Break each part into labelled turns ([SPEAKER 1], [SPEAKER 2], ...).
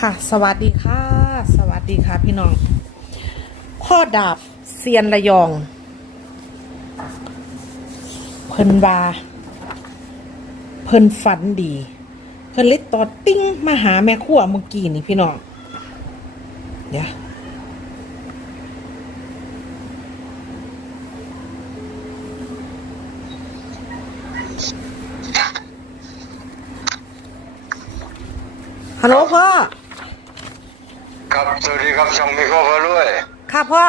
[SPEAKER 1] ค่ะ สวัสดีค่ะ สวัสดีค่ะพี่น้องพ่อดาบเซียนระยองเพิ่นวาเพิ่นฝันดี เพิ่นเลยตอติ้งมาหาแม่ขั้วเมื่อกี้นี่พี่น้อง เดี๋ยวฮัลโหลพ่อ
[SPEAKER 2] ครับ สวัสดีครับช่องมีข้อพระรวย
[SPEAKER 1] ค่ะพ่อ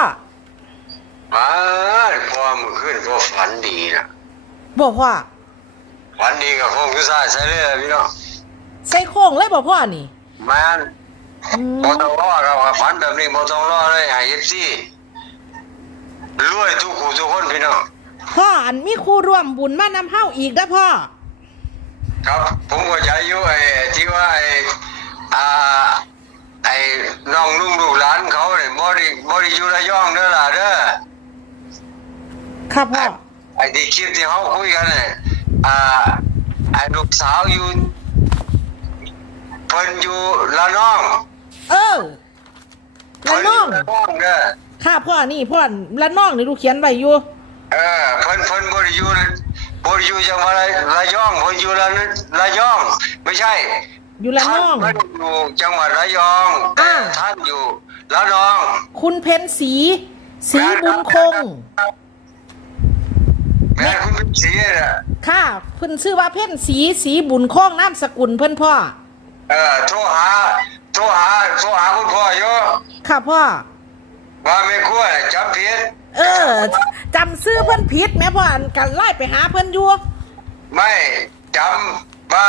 [SPEAKER 2] มาพอมือขึ้นก็ฝันดีนะ
[SPEAKER 1] บอกพ่อ
[SPEAKER 2] ฝันดีกับคงกุซ่ายใช่เลยพี่น้อง
[SPEAKER 1] ใส่โค้งเลยบอกพ่อนี่
[SPEAKER 2] แมน
[SPEAKER 1] อืม
[SPEAKER 2] บอต้องรอครับฝันแบบนี้บอต้องรอเลยไอ้เอฟซีรวยทุกคู่ทุกคนพี่น้อง
[SPEAKER 1] พ่ออันมีครูร่วมบุญมานำเฮ้าอีกนะพ่อ
[SPEAKER 2] ครับผมก็ใจอยู่ไอ้ที่ว่าไอ้อ่า ไอ้น้องนุ่งลูกหลานเขาเนี่ยบริบริยุระย่องเด้อล่ะเด้อ
[SPEAKER 1] ค่ะพ่อ
[SPEAKER 2] ไอ้ที่คลิปที่เขาคุยกันเนี่ยอ่าไอ้ลูกสาวอยู่เพิ่นอยู่ละน้อง
[SPEAKER 1] เออละน้อง
[SPEAKER 2] เพิ่ยู่ละน้องเด้อ
[SPEAKER 1] ค่ะพ่อนี่พ่อละน้องนี่ดูเขียนไว้อยู่
[SPEAKER 2] เออเพิ่นเพิ่นบ่ได้อยู่บ่ได้อยู่จังหวัดระระยองเพิ่นอยู่ละระยอง ไม่ใช่
[SPEAKER 1] อยู่ละน้อง
[SPEAKER 2] ท่านเพิ่นอยู่จังหวัดระยองแต่
[SPEAKER 1] อ่า
[SPEAKER 2] ท่านอยู่ละน้อง
[SPEAKER 1] คุณเพนสีสีบุญคง
[SPEAKER 2] แม่คุณเป็นสีน่ะ
[SPEAKER 1] ค่ะเพิ่นชื่อว่าเพ่นสีสีบุญคงนามสกุลเพิ่นพ่อ
[SPEAKER 2] เออโทรหาโทรหาโทรหาคุณพ่ออยู่
[SPEAKER 1] ค่ะพ่อ
[SPEAKER 2] ว่าไม่ควรจำผิด
[SPEAKER 1] เออจำซื้อเพิ่นผิดแม่พ่ออันกันไล่ไปหาเพิ่นอยู่
[SPEAKER 2] ไม่จำว่า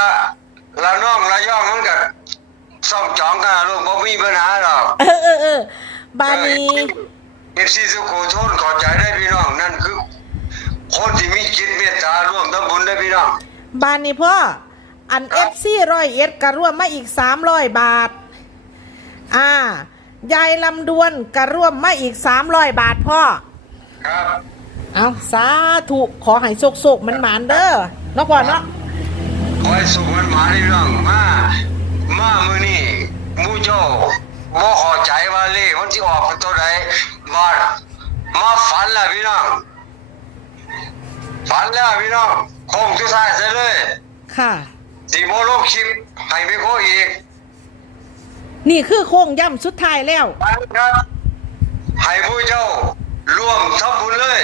[SPEAKER 2] ละน้องระยองมันก็ซ่อมจองกันลูกบ่มีปัญหาหรอก
[SPEAKER 1] เออเออเออบานี
[SPEAKER 2] เอฟซีสุโขทนขอใจได้พี่น้องนั่นคือ คนที่มีจิตเมตตาร่วมทำบุญได้พี่น้อง
[SPEAKER 1] บานนี่พ่ออัน
[SPEAKER 2] ครั
[SPEAKER 1] เอบฟซีร้อยเอ็ดกระร่วมมาอีกสามร้อยบาท อ่ายายลำดวนกระร่วมมาอีกสามร้อยบาทพ่อ
[SPEAKER 2] ครับ
[SPEAKER 1] เอาสาธุขอให้โศกโศกมันหมานเด้อเนาะพ่อเนาะ
[SPEAKER 2] ขอให้สุขมันหมาได้พี่น้องมา มามือนี่หมูเจ้าบ่ขอใจว่าเลขมันที่ออกเป็นตัวใดมามาฝันแล้วพี่น้องฝันแล้วพี่น้องคงทุกท่ายเสียเลย
[SPEAKER 1] ค่ะ
[SPEAKER 2] สีโมโลกคลิปให้ไปโคอีก
[SPEAKER 1] นี่คือโค้งย่ำสุดท้ายแล้ว
[SPEAKER 2] ไปครับให้ผู้เจ้าร่วมทำบุญเลย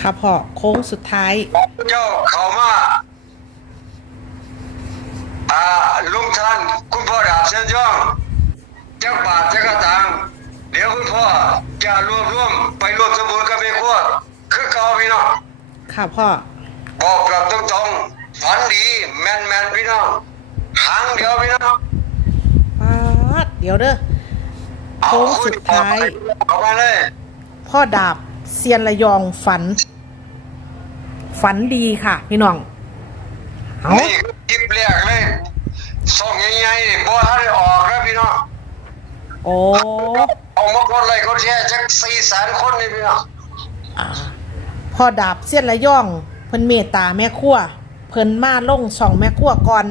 [SPEAKER 1] ค่ะพ่อโค้งสุดท้าย
[SPEAKER 2] ผู้เจ้าเข้ามา อ่าลุงท่านคุณพ่อดาบเส้นย่องเจ้าบาทเจ้ากระตังเดี๋ยวคุณพ่อจะรวบรวมไปรวมทำบุญกับเมฆวคือเก่าพี่น้อง
[SPEAKER 1] ค่ะพ่อ
[SPEAKER 2] บอกกับตรงๆฝันดีแม่นแม่นๆพี่น้องหางเดียวพี่น้อง
[SPEAKER 1] ปาดเดี๋ยวเด้อโค้งสุดท้าย
[SPEAKER 2] เอามาเลย
[SPEAKER 1] พ่อดาบเซียนระยองฝัน ฝันดีค่ะ พี่น้องเอา
[SPEAKER 2] นี่คือ คลิปแรกเลยส่งใหญ่ๆบ่ทันได้ออกนะพี่น้อง
[SPEAKER 1] โอ้
[SPEAKER 2] เอามากดไลค์กดแชร์จักสี่แสนคนนี่พี่น้อง
[SPEAKER 1] อ่าพ่อดาบเสี้ยนระย่อง เพิ่นเมตตาแม่ครัวเพิ่นมาลงช่องแม่ครัวก่อน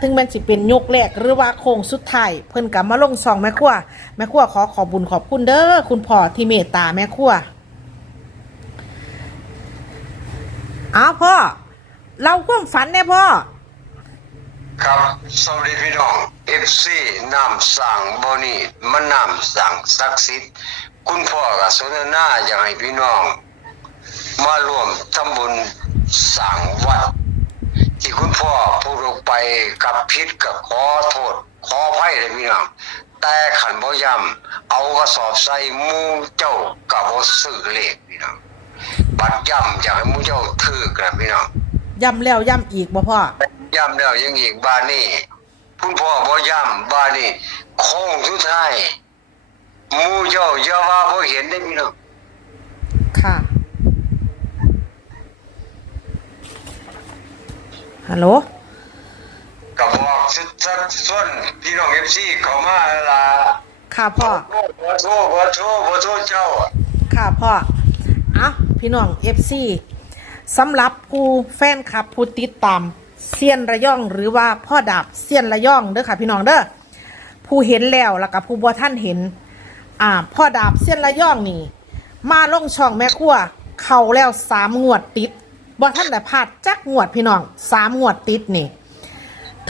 [SPEAKER 1] ถึงแมันสิเป็นยกแรกหรือว่าโค้งสุดท้ายเพิ่นกลับมาลงช่องแม่ครัวแม่ครัวขอขอบุญขอบคุณเด้อคุณพ่อที่เมตตาแม่ครัวอ้าวพ่อ เราความฝันแน่พ่อ
[SPEAKER 2] ครับสวัสดีพี่น้อง FC น้ำสั่งบนี่มันน้ำสั่งศักดิ์สิทธิ์คุณพ่อกับสนทนาอยากให้พี่น้อง มาร่วมทำบุญสั่งวัด ที่คุณพ่อพูดออกไปกับพิษกับขอโทษ ขออภัยเลยพี่น้องแต่ขันบ่ยำเอากระสอบใส่มูเจ้ากับบ่ซื้อเลขพี่น้องบัดย่ำอยากให้มูเจ้าถือกันพี่น้อง
[SPEAKER 1] ย้ำแล้วย้ำอีกบ่พ่อ
[SPEAKER 2] ย่ำแล้วยังอีกบ้านนี่คุณพ่อบ่ย่ำบ้านนี่โค้งสุดท้ายหมูเจ้าอย่าว่าบ่เห็นได้พี่น้อง
[SPEAKER 1] ค่ะฮัลโหล
[SPEAKER 2] ก็บอกสุดสัดส่วนพี่น้อง FC เข้ามาละ
[SPEAKER 1] ค่ะพ่อ
[SPEAKER 2] บ่โทษบ่โทษบ่โทษเจ้า
[SPEAKER 1] ค่ะพ่ออะพี่น้อง FC สำหรับผู้แฟนคลับผู้ติดตาม เซียนระย่องหรือว่าพ่อดาบเซียนระย่องเด้อค่ะพี่น้องเด้อผู้เห็นแล้วแล้วกับผู้บ่ท่านเห็น อ่า พ่อดาบเซียนระย่องนี่ มาลงช่องแม่ครัวเข้าแล้วสามงวดติดบ่ท่านแต่พลาดจักงวดพี่น้องสามงวดติดนี่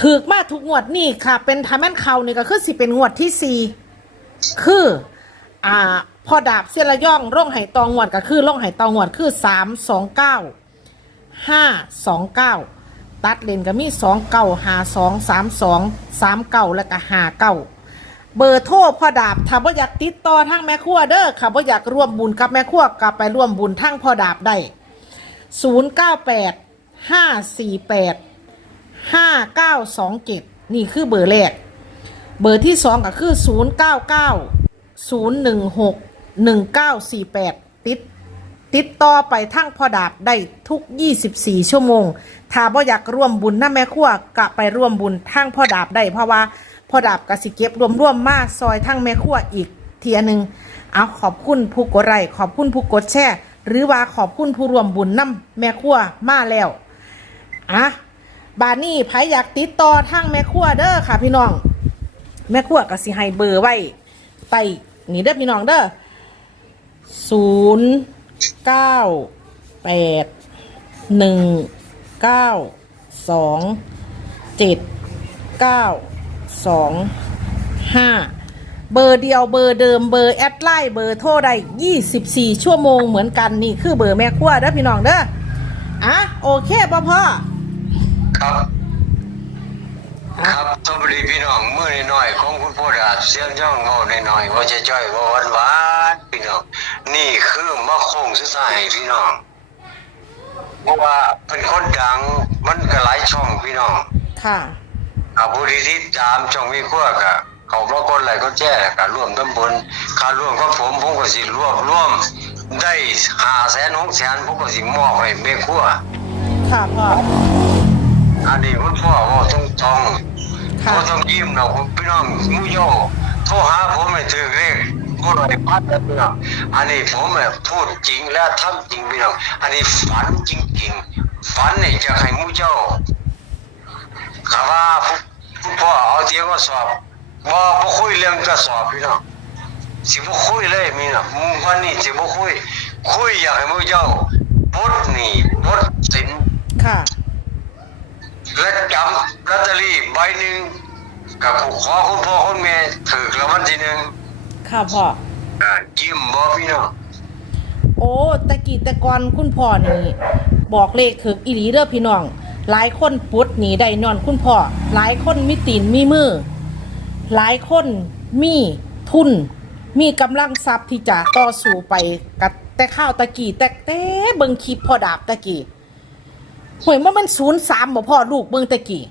[SPEAKER 1] ถือมาทุกงวดนี่ค่ะ เป็นทาแม่นเขานี่ก็คือสิเป็นงวดที่สี่คือ อ่าพ่อดาบเซียนระย่องร่องไหตองงวดก็คือร่องไหตองงวดคือสามสองเก้าห้าสองเก้า ตัดเลนก็มีสองเก้าหาสองสามสองสามเก้าแล้วก็หาเก้าเบอร์โทรพ่อดาบถ้าบ่อยากติดต่อทั้งแม่ครัวเด้อค่ะบ่อยากร่วมบุญกับแม่ครัวกับไปร่วมบุญทั้งพ่อดาบได้ศูนย์เก้าแปดห้าสี่แปดห้าเก้าสองเจ็ดนี่คือเบอร์แรก เบอร์ที่สองก็คือศูนย์เก้าเก้าศูนย์หนึ่งหกหนึ่งเก้าสี่แปดติด ติดต่อไปทั้งพ่อดาบได้ทุก 24 ชั่วโมง ถ้าบ่อยากร่วมบุญนะแม่ครัวกะไปร่วมบุญทั้งพ่อดาบได้เพราะว่าพ่อดาบกสิเก็บรวมๆมาซอยทั้งแม่ครัวอีกเทียหนึ่งเอาขอบคุณผู้กดไลค์ขอบคุณผู้กดแชร์หรือว่าขอบคุณผู้ร่วมบุญนํแม่ครัวมาแล้วอะบานี่ไผอยากติดต่อทั้งแม่ครัวเด้อค่ะ พี่น้อง แม่ครัวกสิให้เบอร์ไว้ใต้นี่เด้อพี่น้องเด้อศูนย์ เก้าแปดหนึ่งเก้าสองเจ็ดเก้าสองห้าเบอร์เดียวเบอร์เดิมเบอร์แอดไลน์เบอร์โทรได้ยี่สิบสี่ชั่วโมงเหมือนกันนี่คือเบอร์แม่ครัวเด้อพี่น้องเด้ออะโอเคป่ะพ่อ
[SPEAKER 2] ครับ
[SPEAKER 1] อะ
[SPEAKER 2] ครับสวัสดีพี่น้องมือน้อยๆของคุณพ่อดาบเสียงย่องเงาหน่อยๆว่าจะจ้อยว่าหวานหวานๆพี่น้องนี่คือมะโคงสุดท้ายพี่น้องเพราะว่าเป็นคนดังมันก็หลายช่องพี่น้อง
[SPEAKER 1] ค่ะ
[SPEAKER 2] อาผู้ที่ติดตามช่องมีขั้วกะเขามาคนไหลก็แจ้กะร่วมตำบลค่าร่วมกับผมผมก็สิรวบรวม ได้ห้าแสนหกแสนผมก็สิมอบให้แม่ขั้ว
[SPEAKER 1] ค่ะพ่อ
[SPEAKER 2] อันนี้คุณพ่อว่าต้องทอง
[SPEAKER 1] ค่ะ
[SPEAKER 2] ก็ต้องยิ้มเราพี่น้องมุโยโทรหาผมไม่ถือเลขก็เลยพัดแล้วพี่น้องอันนี้ผมเนี่ยพูดจริงและทำจริงพี่น้องอันนี้ฝันจริงๆฝันเนี่ยจะให้มุเจ้าข้าว่าผู้พ่อเอาเทียงก็สอบบ่บ่คุยเรื่องกระสอบพี่น้องสิบ่คุยเลยมีน่ะวันนี้สิบ่คุย คุยอยากให้มุเจ้าปลดหนี้ปลดสิน
[SPEAKER 1] ค่ะ
[SPEAKER 2] และจำลอตเตอรี่ใบหนึ่งกับผู้ขอคุณพ่อคุณแม่ถือรางวัลที่หนึ่ง
[SPEAKER 1] ค่ะพ่อ
[SPEAKER 2] อ่ายิ้มบ่พี่น้อง
[SPEAKER 1] โอ้ตะกี้แต่ก่อนคุณพ่อนี่บอกเลขถึกอีหลีเด้อพี่น้อง หลายคนปุดหนีได้นอนคุณพ่อ หลายคนมีตีนมีมือ หลายคนมีทุน มีกำลังทรัพย์ที่จะต่อสู้ไปกับแต่ข้าวตะกี้แต่แต่เบิ่งคลิปพ่อดาบตะกี้ หวยว่ามันศูนย์สามบ่พ่อลูกเบิ่งตะกี้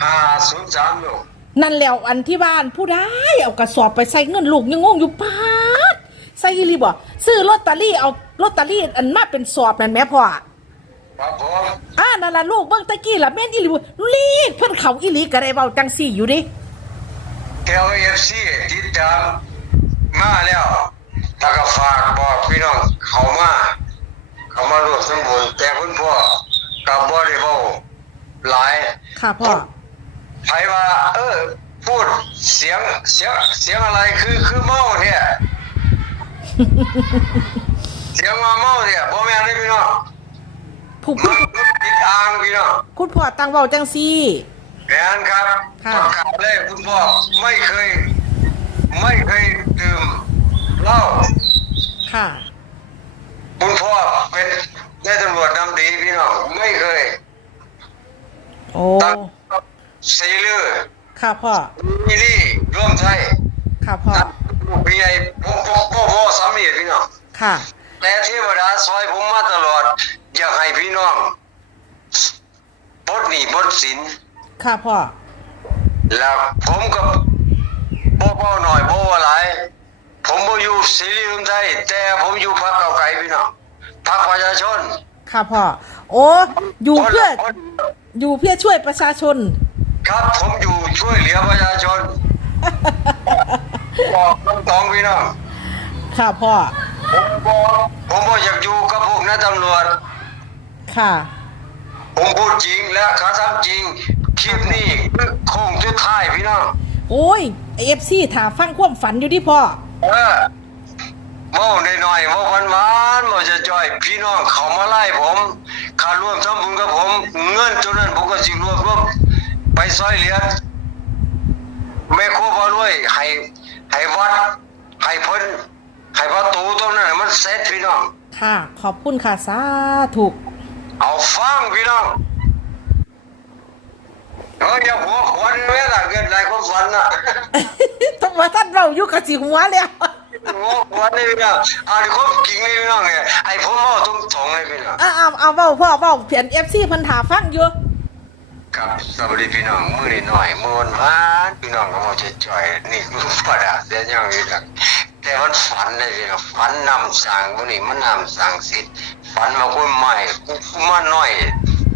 [SPEAKER 2] ห้าศูนย์สามลูก
[SPEAKER 1] นั่นแล้วอันที่บ้านผู้ได้เอากระสอบไปใส่เงินลูกยังงงอยู่ปาดใส่อีหลีบ่ซื้อลอตเตอรี่เอาลอตเตอรี่อันมาเป็นสอบนั่นแหม่พ่อ
[SPEAKER 2] ครับผม
[SPEAKER 1] อ่านั่นล่ะลูกเบิ่งตะกี้ล่ะแม่นอีหลีบ่ลีดเพิ่นเขาอีหลีก็ได้เว้าจังซี่อยู่ดิ
[SPEAKER 2] เทลเอฟซีติดตามมาแล้วแล้วก็ฝากบอกพี่น้องเขามา เขามารวมสมบูรณ์แต่คุณพ่อ กับบ่ได้เว้าหลาย
[SPEAKER 1] ค่ะพ่อ
[SPEAKER 2] ไผว่า เออ พูดเสียงเสียงเสียงอะไรคือคือเมาเนี่ย เสียงมาเมาเนี่ยบ่แม่นเลยพี่น้อง
[SPEAKER 1] ผู้
[SPEAKER 2] มั
[SPEAKER 1] คุณ
[SPEAKER 2] นติดอ่างพี่น้อง
[SPEAKER 1] คุณพ่อตั้งเว้าจังซี่
[SPEAKER 2] แม่นครับ
[SPEAKER 1] ค่ะ
[SPEAKER 2] ประกาศเลยคุณพ่อไม่เคย ไม่เคยดื่มเหล้า
[SPEAKER 1] ค่ะ
[SPEAKER 2] คุณพ่อเป็น นายตำรวจนำดีพี่น้องไม่เคย
[SPEAKER 1] โอ้
[SPEAKER 2] ตั้งสีเลือ
[SPEAKER 1] ค่ะพ่อ
[SPEAKER 2] มีนี่ร่วมไทย
[SPEAKER 1] ค่ะพ่อ
[SPEAKER 2] พี่ใหญ่พ่อพ่อพ่อพ่อสามีพี่น้อง
[SPEAKER 1] ค่ะ
[SPEAKER 2] แต่เทวดาซอยผมมาตลอด อยากให้พี่น้องบดหนีบดสิน
[SPEAKER 1] ค่ะพ่อ
[SPEAKER 2] แล้วผมกับพ่อพ่อหน่อยพ่อว่าหลายผมบ่อยู่ศิริรุมไทยแต่ผมอยู่พรรคเก้าวไกลพี่น้อง พรรคประชาชน
[SPEAKER 1] ค่ะพ่อ โอ้อยู่เพื่อ
[SPEAKER 2] คน
[SPEAKER 1] อยู่เพื่อช่วยประชาชน
[SPEAKER 2] ครับผมอยู่ช่วยเหลือประชาชน บอกตรงๆพี่น้อง
[SPEAKER 1] ค่ะพ่อ
[SPEAKER 2] ผมบอกผมบอกอยากอยู่กับพวกนักตำรวจ
[SPEAKER 1] ค่ะ
[SPEAKER 2] ผมพูดจริงและเขาทำจริงคลิปนี้คือโค้งสุดท้ายพี่น้อง
[SPEAKER 1] โอ้ยเอฟซีถาฟังความฝันอยู่ที่พ่อ
[SPEAKER 2] เออ เมาหน่อยๆเมาวันวานๆเมาจะจ่อยพี่น้องเขามาไล่ผมขาร่วมทำบุญกับผม เงินตัวนั้นผมก็สิรวบรวมไปซอยเหลือแม่โคบอรวยให้ให้วัดให้เพิ่นให้ประตูตรงนั้นมันเสร็จพี่น้อง
[SPEAKER 1] ค่ะ ขอบคุณค่ะสาธุ
[SPEAKER 2] เอาฟังพี่น้องเอออย่าหัวควันเวลาเกินไรก็ฝันน่ะ
[SPEAKER 1] ต้องมาท่านเราอยู่กับสีหัวแล้ว
[SPEAKER 2] หัวควันนี่พี่น้องเอาดิความจริงนี่พี่น้องไงไอ้ผมเอาตรงตรงๆเลยพี่น้อง
[SPEAKER 1] เอาเอาเอาเบ้าพ่อเบ้าเพียนเอฟซีเพิ่นถาฟังอยู่
[SPEAKER 2] ครับสวัสดีพี่น้องมือนิดหน่อยมือวันวานพี่น้องก็มาจะจ่อยๆนี่คือประดาเสียยังพี่น้องแต่มันฝันเลยพี่น้องฝันนำสั่งพวกนี้มันนำสั่งสิทธิ์ฝันมาคนใหม่กูกูมาหน่อย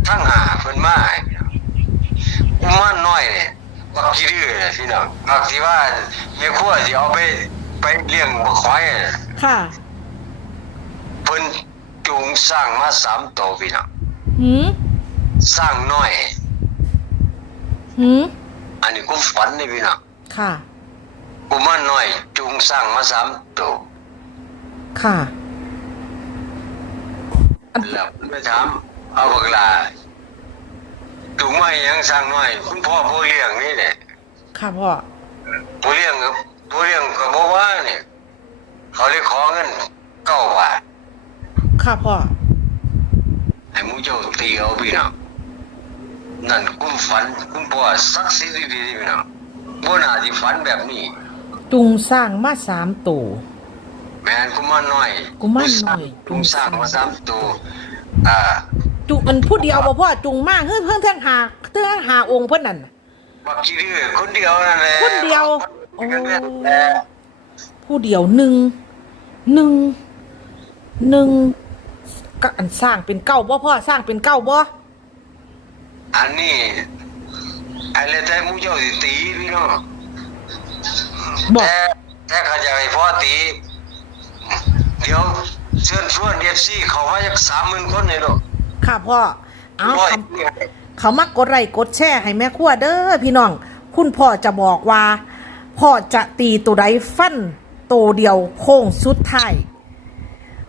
[SPEAKER 2] ทั้งหาเพิ่นมาให้พี่น้องกูมาหน่อยเนี่ยบักขี้ดื้อเนี่ยพี่น้องบักที่ว่าแม่ครัวสิเอาไป ไปเลี้ยงบักควายน่ะ
[SPEAKER 1] ค่ะ
[SPEAKER 2] เพิ่นจูงสร้างมาสามตัวพี่น้อง
[SPEAKER 1] หืม
[SPEAKER 2] สร้างน้อย
[SPEAKER 1] หืม
[SPEAKER 2] อันนี้กูฝันเลยพี่น้อง
[SPEAKER 1] ค่ะ
[SPEAKER 2] กูมาหน่อย จูงสร้างมาสามตัว
[SPEAKER 1] ค่ะอัน
[SPEAKER 2] แล้วไม่ถามเอาบักลาจูงมายังสร้างน้อย คุณพ่อผู้เลี้ยงนี่แหละ
[SPEAKER 1] ค่ะพ่อ
[SPEAKER 2] ผู้เลี้ยงกับผู้เลี้ยงก็บอกว่าเนี่ยเขาเลยขอเงินเก้าบาท
[SPEAKER 1] ค่ะพ่อ
[SPEAKER 2] ให้หมูเจ้าตีเอาพี่น้องนั่นคุณฝันคุณพ่อสักดิ์สิทธิ์ดีๆพี่น้องบ่น่าสิฝันแบบนี้
[SPEAKER 1] จุงสร้างมาสามตัว
[SPEAKER 2] แม่นกุมารน้อย
[SPEAKER 1] กุมารน้อย
[SPEAKER 2] จุงสร้างมาสามตัวอ่า
[SPEAKER 1] จุงมันผู้เดียวบ่พ่อจุงมากเพิ่งเพิ่งเทั้งหาเทั้งหาองค์เพิ่นนั่นน่ะ
[SPEAKER 2] บักขี้ดื้อคนเดียวนั่นแหละ
[SPEAKER 1] คนเดียวโอ้
[SPEAKER 2] คนเดียวนั่นแหละ
[SPEAKER 1] ผู้เดียวหนึ่ง หนึ่งหนึ่งก็อันสร้างเป็นเก้าบ่พ่อสร้างเป็นเก้าบ่
[SPEAKER 2] อันนี้ไอ้เรื่องแต่หมูเจ้าสิตีพี่น้อง
[SPEAKER 1] บอก
[SPEAKER 2] แต่แต่ข้าจะให้พ่อตี เดี๋ยวเชิญชวนเอฟซีเขามาจากสามหมื่นคนเลยลูก
[SPEAKER 1] ค่ะพ่อเอา
[SPEAKER 2] ร้อย
[SPEAKER 1] คำเขามากดไลค์กดแชร์ให้แม่ครัวเด้อพี่น้อง คุณพ่อจะบอกว่า พ่อจะตีตัวใดฟัน ตัวเดียวโค้งสุดท้าย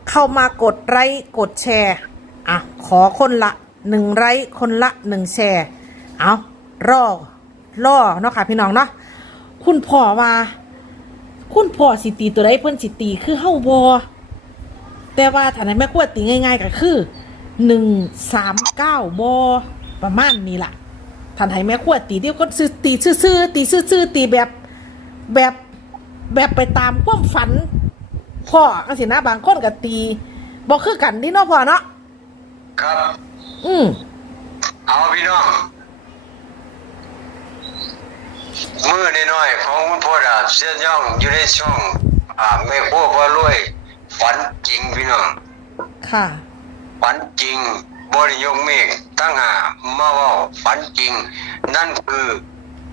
[SPEAKER 1] เข้ามากดไลค์กดแชร์อะขอคนละหนึ่งไลค์คนละหนึ่งแชร์เอารอรอเนาะค่ะพี่น้องเนาะคุณพ่อว่าคุณพ่อสิตีตัวใดเพิ่นสิตีคือเฮาบอแต่ว่าถ้าในแม่ครัวตีง่าย ๆ ก็คือหนึ่งสามเก้าบอประมาณนี้ล่ะท่านให้แม่ครัวตีเดียวก็ซื้อตีซื่อๆตีซื่อๆตีแบบแบบ แบบไปตามความฝันพ่อก็สินะบางคนก็ตีบ่คือกันนี่เนาะพ่อเนาะ
[SPEAKER 2] ครับ
[SPEAKER 1] อืม
[SPEAKER 2] เอาพี่น้องมือน้อยๆของคุณพ่อดาบเสียย่องอยู่ในช่อง อ่าไม่พวกว่ารวยฝันจริงพี่น้อง
[SPEAKER 1] ค่ะ
[SPEAKER 2] ฝันจริงบริยงเมฆตั้งหามาเว่าฝันจริง นั่นคือ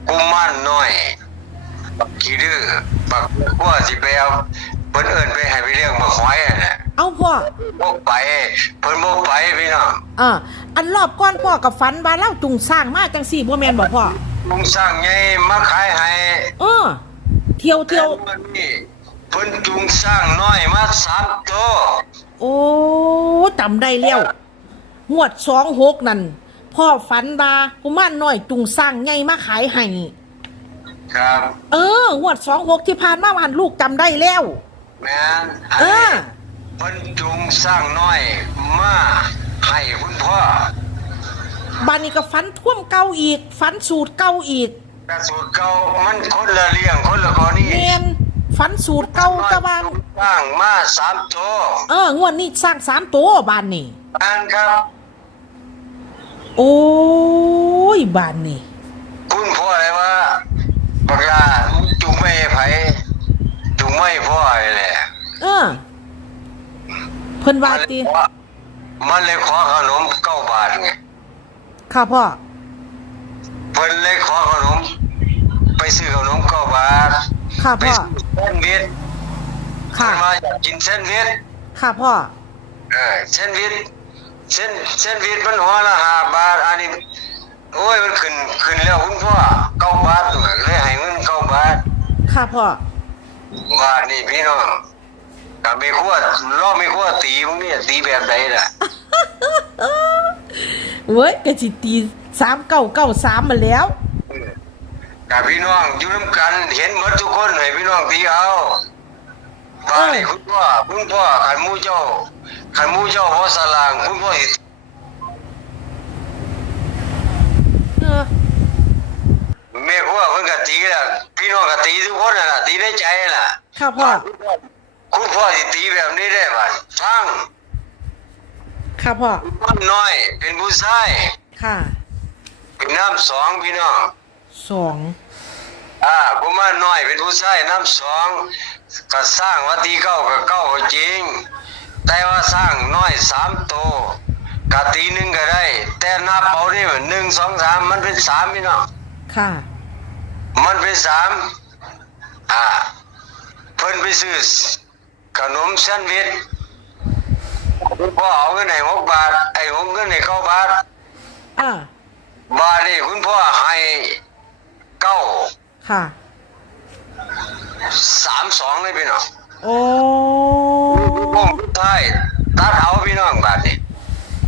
[SPEAKER 2] กุมารน้อย บักขี้ดื้อบักขั้วสิไปเอาเพิ่นเอิ้นไปให้ไปเลี้ยงมาควายน่ะ
[SPEAKER 1] เอาพ่อ
[SPEAKER 2] บ่ไปเพิ่นบ่ไปพี่น้อง
[SPEAKER 1] อ่าอันรอบก้อนพ่อกับฝันว่าเล่าจุงสร้างมาจังสี่บ่แม่นบ่พ่อ
[SPEAKER 2] ลุงสร้างใหญ่มาขายให้
[SPEAKER 1] เออเที่ยวเที่ยว
[SPEAKER 2] แต่วันนี้เพิ่นจุงสร้างน้อยมาสามตัว
[SPEAKER 1] โอ้จำได้แล้วงวดสองหกนั่นพ่อฝันว่ากุมารน้อยจุงสร้างไงมาขายให้
[SPEAKER 2] ครับ
[SPEAKER 1] เอองวดสองหกที่ผ่านมาวันลูกจำได้แล้ว
[SPEAKER 2] แม่นอัน
[SPEAKER 1] เอ
[SPEAKER 2] นี้
[SPEAKER 1] อ
[SPEAKER 2] เพิ่นจุงสร้างน้อยมาให้คุณพ่อ
[SPEAKER 1] บานนี้ก็ฝันท่วมเก่าอีกฝันสูตรเก่าอีก
[SPEAKER 2] แต่สูตรเก่ามันคนละเลี้ยงคนละกรณี
[SPEAKER 1] เมนฝันสูตรเก่าแตะบาน
[SPEAKER 2] สร้างมาสามตัว
[SPEAKER 1] เอองวดนี้สร้างสามตัวบานนี่
[SPEAKER 2] อันครับ
[SPEAKER 1] โอ้ยบานนี่
[SPEAKER 2] คุณพ่ออะไรวะ บักลาจุงไม่ให้ไผจุงไม่ให้พ่อไอ้แหละ
[SPEAKER 1] เออเพิ่นว่าติ
[SPEAKER 2] มันเลยขอขนมเก้าบาทไง
[SPEAKER 1] ค่ะพ่อ
[SPEAKER 2] เพิ่นเลยขอขนม ไปซื้อขนมเก้าบาท
[SPEAKER 1] ค่ะ
[SPEAKER 2] ไป
[SPEAKER 1] พ่อ
[SPEAKER 2] ซื้อเส้นวิช
[SPEAKER 1] ค่ะ
[SPEAKER 2] เพิ่นมาอยากกินเส้นวิช
[SPEAKER 1] ค่ะพ่อ
[SPEAKER 2] เออเส้นวิชเส้นเส้นวิชมันหัวละห้าบาท ขึ้นขึ้นแล้วคุณพ่อเก้าบาทเลยให้เงินเก้าบาท
[SPEAKER 1] ค่ะพ่อบา
[SPEAKER 2] ทนี่พี่น้องกับไม่ขั้วล้อไม่ขั้วตีมึงเนี่ยตีแบบใดล่ะ
[SPEAKER 1] เว้ยกะสิตีสามเก้าเก้าสามมาแล้ว
[SPEAKER 2] กับพี่น้องอยู่น้ำกันเห็นหมดทุกคนให้พี่น้องตีเอาบาทนี่คุณพ่อคุณพ่อขันหมูเจ้าขันหมูเจ้าพอสลางคุณพ่อสิ
[SPEAKER 1] เออ
[SPEAKER 2] แม่ขั้วเพิ่นก็ตีล่ะพี่น้องก็ตีทุกคนน่ะล่ะตีในใจล่ะ
[SPEAKER 1] ค่ะพ่อ
[SPEAKER 2] คุณพ่อสิตีแบบนี้ได้ป่ะฟัง
[SPEAKER 1] ค่ะพ่อ
[SPEAKER 2] มันน้อย เป็นผู้ชาย
[SPEAKER 1] ค่ะ
[SPEAKER 2] เป็นน้ำสองพี่น้อง
[SPEAKER 1] สอง
[SPEAKER 2] อ่ากุมารน้อยเป็นผู้ชายน้ำสองก็สร้างวัดตีเก้ากับเก้าก็จริง แต่ว่าสร้างน้อยสามโตวกะตีหนึ่งก็ได้ แต่นับเอาได้หนึ่งสองสามมันเป็นสามพี่น้อง
[SPEAKER 1] ค่ะ
[SPEAKER 2] มันเป็นสามอ่าเพิ่นไปซื้อขนมแซนด์วิชคุณพ่อเอาเงินให้หกบาท ไอ้หกเงินให้เก้าบาท
[SPEAKER 1] อ่า
[SPEAKER 2] บาทนี่คุณพ่อให้เก้า
[SPEAKER 1] ค่ะ
[SPEAKER 2] สามสองเลยพี่น้อง
[SPEAKER 1] โอ้
[SPEAKER 2] วงสุดท้ายตัดเอาพี่น้องบาทนี่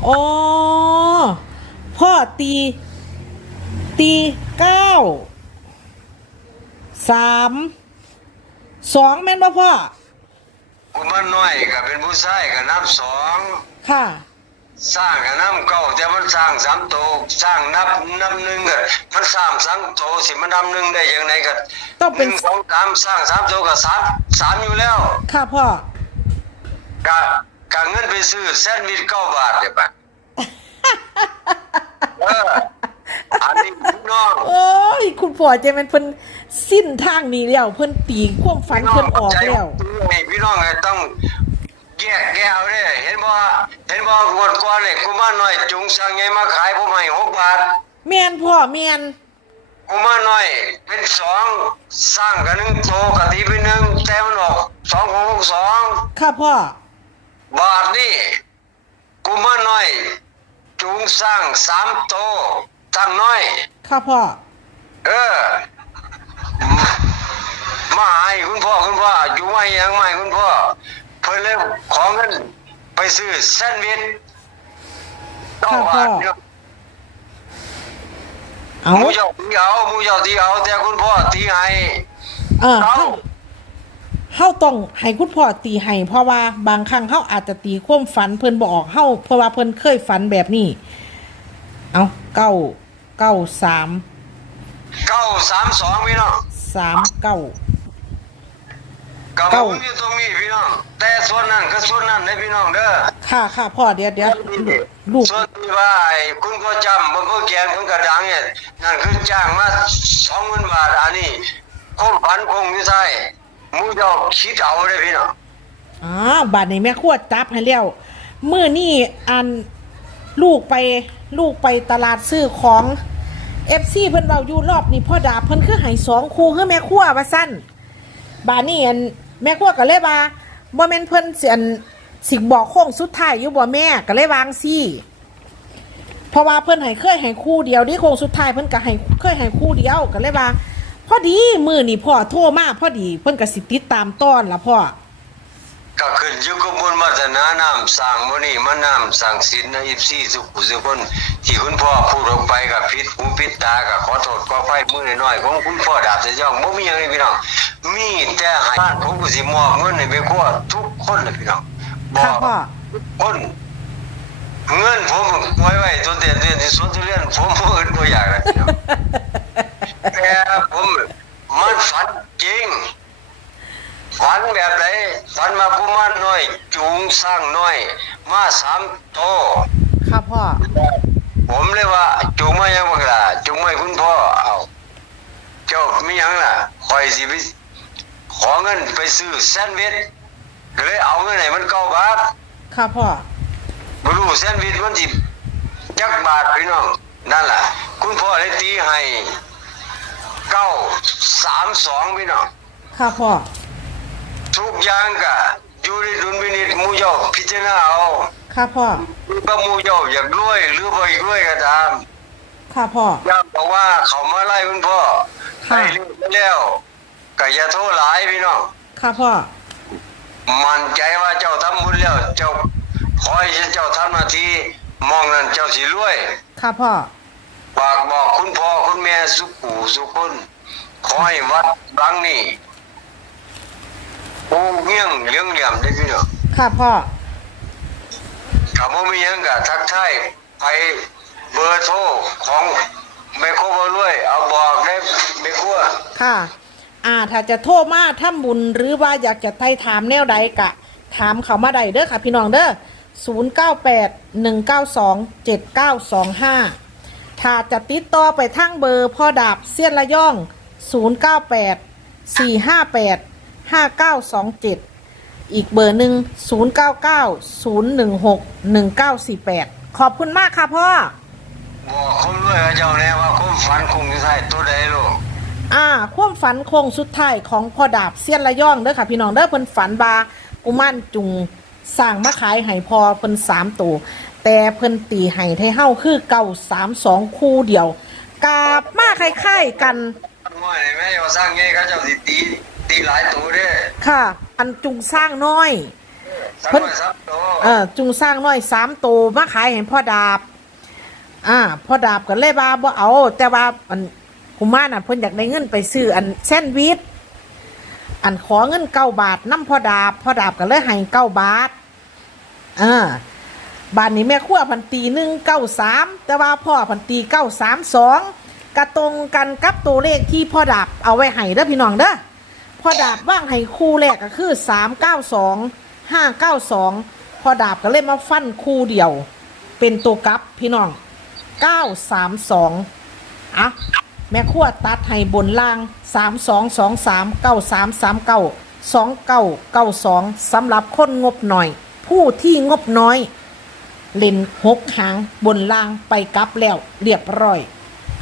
[SPEAKER 1] โอ้พ่อตี ตีเก้า สามสองแม่นบ่พ่อ
[SPEAKER 2] กุมารน้อยก็เป็นผู้ชายก็นับสอง
[SPEAKER 1] ค่ะ
[SPEAKER 2] สร้างก็นับเก้าแต่มันสร้างสามโตวสร้างนับนับหนึ่งก็มันสร้างสามโตวสิมันนับหนึ่งได้ยังไงก็
[SPEAKER 1] ต้องเป็น
[SPEAKER 2] หนึ่งสองสามสร้างสามโตวก็สามสามอยู่แล้ว
[SPEAKER 1] ค่ะพ่อ
[SPEAKER 2] กะกะเงินไปซื้อแซนด์วิชเก้าบาทเดี๋ยวบัดเอออันนี้พี่น้อง
[SPEAKER 1] โอ้ย คุณพ่อเจะมันเพิ่นสิ้นทางนี้แล้วเพิ่นตีความฝันเพิ่นออกแล้ว
[SPEAKER 2] นี่พี่น้องไงต้องแยกแยกเอาเด้เห็นบ่เห็นบ่งวดก่อนนี่กุมารน้อยจุงสั่งไงมาขายผมให้หกบาท
[SPEAKER 1] แม่นพ่อแม่น
[SPEAKER 2] กุมารน้อย เป็นสองสร้างกันหนึ่งโตกะทีเป็นหนึ่งแต่มันออกสองหกหกสอง
[SPEAKER 1] ค่ะพ่อ
[SPEAKER 2] บาทนี่กุมารน้อย จุงสร้างสามโตตั้งน้อย
[SPEAKER 1] ค่ะพ่อ
[SPEAKER 2] เออ มาให้คุณพ่อคุณพ่ออยู่ว่ายังไม่คุณพ่อ เพิ่นเลยขอเงินไปซื้อแซนด์วิชเก้าบาท
[SPEAKER 1] เอา
[SPEAKER 2] หมูเจ้าตีเอาหมูเจ้าตีเอา แต่คุณพ่อตีให้
[SPEAKER 1] เออ
[SPEAKER 2] เอา
[SPEAKER 1] เฮาเฮาต้องให้คุณพ่อตีให้เพราะว่าบางครั้งเฮาอาจจะตีความฝันเพิ่นบ่ออกเฮาเพราะว่าเพิ่นเคยฝันแบบนี้ เอาเก้าเก้าสาม
[SPEAKER 2] เก้าสามสองพี่น้อง
[SPEAKER 1] สามเก้า
[SPEAKER 2] กับ
[SPEAKER 1] เก้า
[SPEAKER 2] หมุนอยู่ตรงนี้พี่น้องแต่ส่วนนั้นก็ส่วนนั้นเลยพี่น้องเด้อ
[SPEAKER 1] ค่ะค่ะพ่อเดี๋ยวเดี๋ยวลูก
[SPEAKER 2] ส่วนที่ว่าไอ้คุณพ่อจำบ่พ่อแกนคุณกระดังเนี่ยนั่นคือจ้างมาสองหมื่นบาทอันนี้คงพันคงอยู่ใช่หมูเจ้าคิดเอาเลยพี่น้อง
[SPEAKER 1] อ๋อบัดนี้แม่ขวดจับให้แล้วมื้อนี้อันลูกไปลูกไปตลาดซื้อของ FC เพิ่นเว้าอยู่รอบนี้พ่อดาบเพิ่นคือให้สองคู่เคือแม่ครัวว่าซั่นบาดนี้อันแม่ครัวก็เลยว่าบ่แม่นเพิ่นสิอันสิบอกโค้งสุดท้ายอยู่บ่แม่ก็เลยวางซี่เพราะว่าเพิ่นให้เคยให้คู่เดียวดิโค้งสุดท้ายเพิ่นก็ให้เคยให้คู่เดียวก็เลยว่า พอดีมือนี้พ่อโทรมาพอดีเพิ่นก็สิติดตามต้อนละพ่อ
[SPEAKER 2] ก็ขึ้นอยู่กับบุญวัฒนาน้ำสร้างมื้อนี้มันน้ำสร้างศีลนะ24สุขุสุคนที่คุณพ่อพูดออกไปกับผิดหูผิดตาก็ขอโทษขออภัยมื้อน้อยๆของคุณพ่อดาบจะย่องบ่มีหยังเลยพี่น้องมีแต่ให้บ้านผมก็สิมอบเงินให้ไปครัวทุกคนเลยพี่น้องบอ
[SPEAKER 1] ค่ะ
[SPEAKER 2] ก
[SPEAKER 1] พ่อ
[SPEAKER 2] คนเงินผมไว้ไว้ตัวเด่นเด่นที่สวนทุเรียนผมบ่อื่นบ่อยากนะพี่น้องแต่ผมมันฝันจริง ฝันแบบไหน ฝันมากุมารน้อย จูงสร้างน้อย มาสามโต
[SPEAKER 1] ค่ะพ่อ
[SPEAKER 2] ผมเลยว่า จูงมายังบักล่ะจูงไม่คุณพ่อเอาเจ้ามีหยังล่ะคอยสิไปขอเงินไปซื้อแซนด์วิชก็เลยเอาเงินให้มันเก้าบาท
[SPEAKER 1] ค่ะพ่อ
[SPEAKER 2] บ่รู้แซนด์วิชมันสิจักบาทพี่น้องนั่นล่ะ คุณพ่อเลยตีให้เก้าสามสองพี่น้อง
[SPEAKER 1] ค่ะพ่อ
[SPEAKER 2] ทุกอย่างก็อยู่ในดุลพินิจหมู่เจ้าพิจารณาเอา
[SPEAKER 1] ค่ะพ่อ
[SPEAKER 2] ก็หมู่เจ้าอยากรวยหรือบ่อยากรวยก็ตาม
[SPEAKER 1] ค่ะพ่อ
[SPEAKER 2] ย่าบอกว่าเขามาไล่คุณพ่อ
[SPEAKER 1] ค่ะ
[SPEAKER 2] ไล่เรื่องไปแล้วก็อย่าโทษหลายพี่น้อง
[SPEAKER 1] ค่ะพ่อ
[SPEAKER 2] มั่นใจว่าเจ้าทำบุญแล้วเจ้าขอให้เจ้าทำหน้าที่มองนั่นเจ้าสิรวย
[SPEAKER 1] ค่ะพ่อ
[SPEAKER 2] ฝากบอกคุณพ่อคุณแม่สุขูสุขคนขอให้วัดหลังนี้ โอ้เงี้ยงเลี้ยงเหลี่ยมได้พี่น้อง
[SPEAKER 1] ค่ะพ่อ
[SPEAKER 2] ถ้าบ่มีหยังก็ทักทายไปเบอร์โทรของแม่โคบ่รวย เอาบอกได้แม่ครัว
[SPEAKER 1] ค่ะ อ่าถ้าจะโทรมาทำบุญหรือว่าอยากจะไต่ถามแนวใดกะ ถามเขามาได้เด้อค่ะ พี่น้องเด้อ098 192 7925 ถ้าจะติดต่อไปทางเบอร์พ่อดาบเสี้ยนระย่อง 098 458 5927 อีกเบอร์หนึ่ง099 016 1948 ขอบคุณมากค่ะพ่อ
[SPEAKER 2] บอกคนรวยกับเจ้าแน่ว่าความฝันคงจะใช่ตัวใดลูก
[SPEAKER 1] อ่าความฝันโค้งสุดท้ายของพ่อดาบเซียนระย่องเด้อค่ะพี่น้องเด้อเพิ่นฝันบากุมารจุงสร้างมาขายให้พอเพิ่นสามตัวแต่เพิ่นตีให้ไทเฮาคือเก่าสามสองคู่เดียวกาบมาคล้ายๆกัน
[SPEAKER 2] น้อยนี่แม่อย่าสร้างไงเขาเจ้าสิตี ตีหลายตัวเด้
[SPEAKER 1] ค่ะ อันจุงสร้างน้อย
[SPEAKER 2] สัก
[SPEAKER 1] เพิ่น
[SPEAKER 2] หน่อยสักตัว
[SPEAKER 1] เออจุงสร้างน้อยสามตัวมาขายให้พ่อดาบ อ่าพ่อดาบก็เลยว่าบ่เอา แต่ว่าอันกุมารน่ะเพิ่นอยากได้เงินไปซื้ออันแซนด์วิชอันขอเงินเก้าบาทน้ำพ่อดาบพ่อดาบก็เลยให้เก้าบาทอ่าบานนี้แม่ขั้วพันตีหนึ่งเก้าสามแต่ว่าพ่อพันตีเก้าสามสองกระตรงกันกับตัวเลขที่พ่อดาบเอาไว้ให้เด้อพี่น้องเด้อ พอดาบว่างให้คู่แรกก็คือสามเก้าสองห้าเก้าสองพอดาบก็เลยมาฟันคู่เดียว เป็นตัวกลับพี่น้องเก้าสามสองอะแม่ขั้วตัดให้บนล่างสามสองสองสามเก้าสามสามเก้าสองเก้าเก้าสองสำหรับคนงบหน่อย ผู้ที่งบน้อยเล่นหกหางบนล่างไปกลับแล้วเรียบร้อย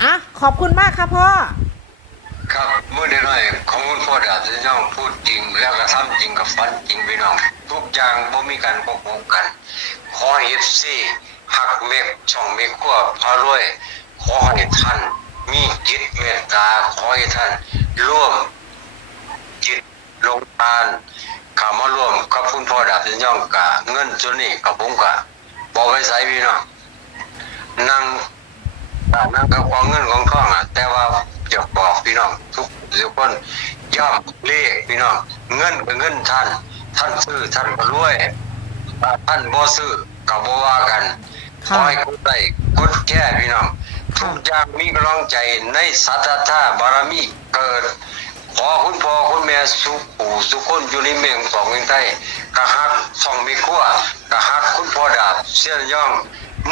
[SPEAKER 1] อะ ขอบคุณมากค่ะพ่อ
[SPEAKER 2] ครับเมื่อเดือนหน่อยของคุณพ่อดาบจะย่องพูดจริง แล้วก็ทำจริงกับฟันจริงพี่น้อง ทุกอย่างบ่มีการโกหกกัน ขอเอฟซีหักเมฆช่องเมฆขั้วพารวย ขอให้ท่าน มีจิตเมตตาขอให้ท่าน ร่วมจิตลงทานขามาร่วมกับคุณพ่อดาบจะย่องกะเงินจุนี้กับผมกะบอกไว้ใส่พี่น้องนั่งนั่นก็ของเงินของทองอะ แต่ว่า จะบอกพี่น้องทุกทุกคนย่อมเลขพี่น้องเงินเป็นเงินท่าน ท่านซื้อท่านก็รวยถ้าท่านบ่ซื้อก็บ่ว่ากันข
[SPEAKER 1] ค่ะ
[SPEAKER 2] อให้กดได้กดแค่พี่น้องทุกอย่างมีกำลังใจในสัทธาบารมีเกิดขอคุณพ่อคุณแม่สุขปู่สุขคนอยู่ในเมืองสองเมืองไทยกะฮักสองมีขั้วกะฮักคุณพ่อดาบเสียนย่อง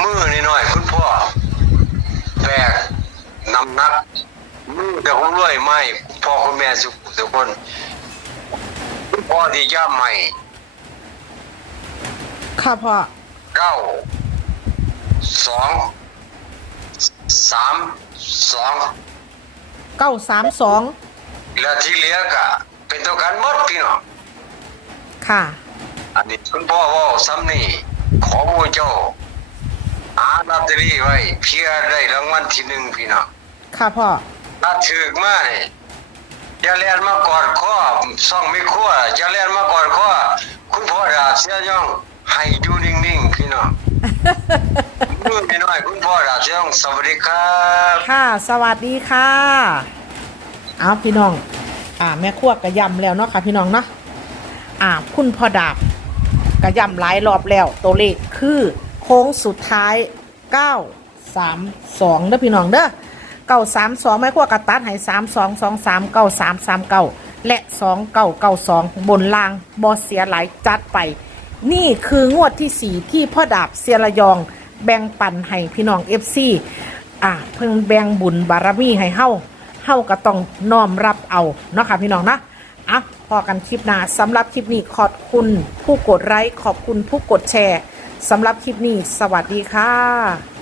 [SPEAKER 2] มือน้อยๆคุณพ่อแบกน้ำหนัก มือเดี๋ยวผมรวยไม่พ่อคุณแม่สุขทุกคนคุณพ่อที่ย่าใหม่
[SPEAKER 1] ค่ะพ่อ
[SPEAKER 2] เก้าสองสามสอง
[SPEAKER 1] เก้าสามสอง
[SPEAKER 2] แล้วที่เหลือก็เป็นตัวการหมดพี่น้อง
[SPEAKER 1] ค่ะ
[SPEAKER 2] อันนี้คุณพ่อเว่าซ้ำนี่ขอบูเจ้าหาลอตเตอรี่ไว้ เพื่อได้รางวัลที่หนึ่งพี่น้อง
[SPEAKER 1] ค่ะพ่อ
[SPEAKER 2] ถ้าถึกมาเนี่ยอย่าเลียนมากอดข้อซ่องไม่ขั้วอย่าเลียนมากอดข้อคุณพ่อดาบเสียย่องให้อยู่นิ่งๆพี่น้องมือพี่น้อยคุณพ่อดาบเสียย่องสวัสดีครับ
[SPEAKER 1] ค่ะ สวัสดีค่ะเอาพี่น้อง อ่า แม่ครัวกระยำแล้วเนาะค่ะพี่น้องเนาะอ่า คุณพ่อดาบกระยำหลายรอบแล้ว ตัวเลขคือโค้งสุดท้าย 9 3 2เด้อพี่น้องเด้อ เก้าสามสองแม่ครัวกระตัดให้สามสองสองสามเก้าสามสามเก้าและสองเก้าเก้าสองบนล่างบอเสียหลายจัดไป นี่คืองวดที่สี่ที่พ่อดาบเสียระยองแบ่งปันให้พี่น้องเอฟซีอ่าเพิ่งแบ่งบุญบารมีให้เฮาเฮาก็ต้องน้อมรับเอาเนาะค่ะพี่น้องนะอะพอกันคลิปหน้าสำหรับคลิปนี้ขอบคุณผู้กดไลค์ขอบคุณผู้กดแชร์สำหรับคลิปนี้ สวัสดีค่ะ